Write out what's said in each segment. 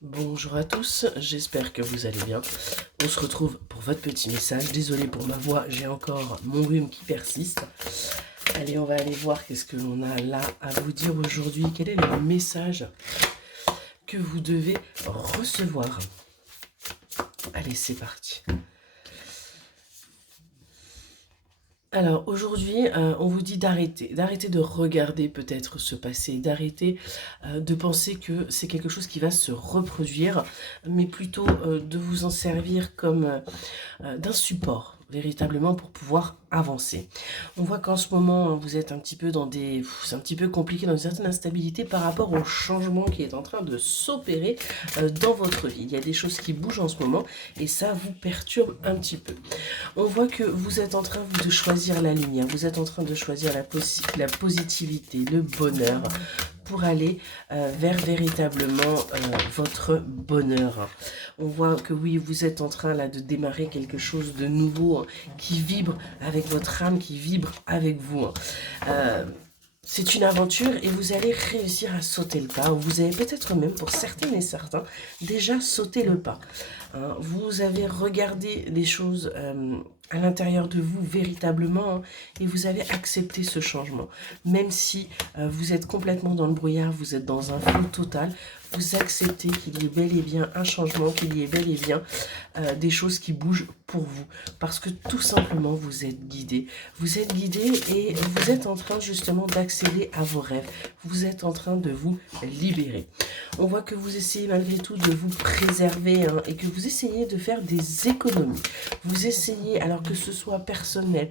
Bonjour à tous, j'espère que vous allez bien. On se retrouve pour votre petit message. Désolé pour ma voix, j'ai encore mon rhume qui persiste. Allez, on va aller voir qu'est-ce que l'on a là à vous dire aujourd'hui. Quel est le message que vous devez recevoir? Allez, c'est parti. Alors aujourd'hui, on vous dit d'arrêter de regarder peut-être ce passé, d'arrêter de penser que c'est quelque chose qui va se reproduire, mais plutôt de vous en servir comme d'un support véritablement pour pouvoir avancer. On voit qu'en ce moment, vous êtes un petit peu dans des... C'est un petit peu compliqué, dans une certaine instabilité par rapport au changement qui est en train de s'opérer dans votre vie. Il y a des choses qui bougent en ce moment et ça vous perturbe un petit peu. On voit que vous êtes en train de choisir la lumière, vous êtes en train de choisir la positivité, le bonheur, pour aller vers véritablement votre bonheur. On voit que oui, vous êtes en train là de démarrer quelque chose de nouveau qui vibre avec votre âme, qui vibre avec vous. C'est une aventure et vous allez réussir à sauter le pas. Ou vous avez peut-être même, pour certaines et certains, déjà sauté le pas. Vous avez regardé les choses à l'intérieur de vous véritablement et vous avez accepté ce changement. Même si vous êtes complètement dans le brouillard, vous êtes dans un flou total, vous acceptez qu'il y ait bel et bien un changement, qu'il y ait bel et bien des choses qui bougent pour vous. Parce que tout simplement, vous êtes guidé. Vous êtes guidé et vous êtes en train justement d'accéder à vos rêves. Vous êtes en train de vous libérer. On voit que vous essayez malgré tout de vous préserver et que vous essayez de faire des économies. Vous essayez, alors que ce soit personnel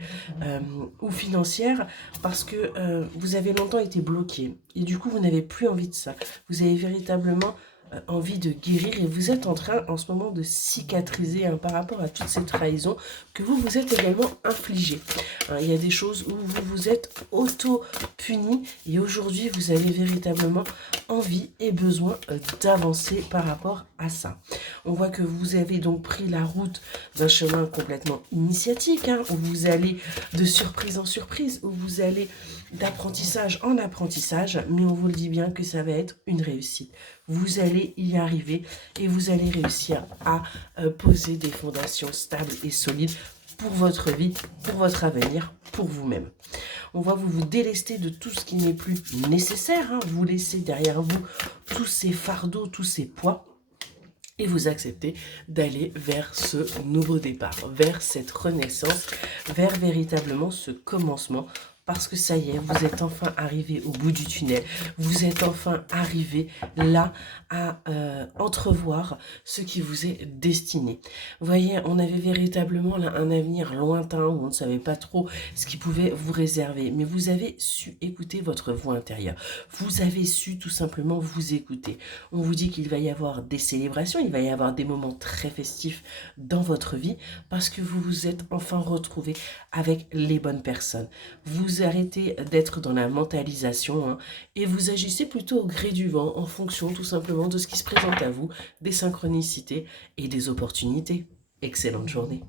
ou financière, parce que vous avez longtemps été bloqué. Et du coup, vous n'avez plus envie de ça. Vous avez véritablement envie de guérir et vous êtes en train en ce moment de cicatriser par rapport à toutes ces trahisons que vous vous êtes également infligées. Il y a des choses où vous vous êtes auto-puni et aujourd'hui vous avez véritablement envie et besoin d'avancer par rapport à ça. On voit que vous avez donc pris la route d'un chemin complètement initiatique, où vous allez de surprise en surprise, où vous allez d'apprentissage en apprentissage, mais on vous le dit bien que ça va être une réussite. Vous allez y arriver et vous allez réussir à poser des fondations stables et solides pour votre vie, pour votre avenir, pour vous-même. On va vous délester de tout ce qui n'est plus nécessaire, vous laissez derrière vous tous ces fardeaux, tous ces poids, et vous acceptez d'aller vers ce nouveau départ, vers cette renaissance, vers véritablement ce commencement. Parce que ça y est, vous êtes enfin arrivé au bout du tunnel. Vous êtes enfin arrivé là à entrevoir ce qui vous est destiné. Vous voyez, on avait véritablement là un avenir lointain où on ne savait pas trop ce qui pouvait vous réserver. Mais vous avez su écouter votre voix intérieure. Vous avez su tout simplement vous écouter. On vous dit qu'il va y avoir des célébrations, il va y avoir des moments très festifs dans votre vie parce que vous vous êtes enfin retrouvé avec les bonnes personnes. Vous arrêtez d'être dans la mentalisation et vous agissez plutôt au gré du vent en fonction tout simplement de ce qui se présente à vous, des synchronicités et des opportunités. Excellente journée.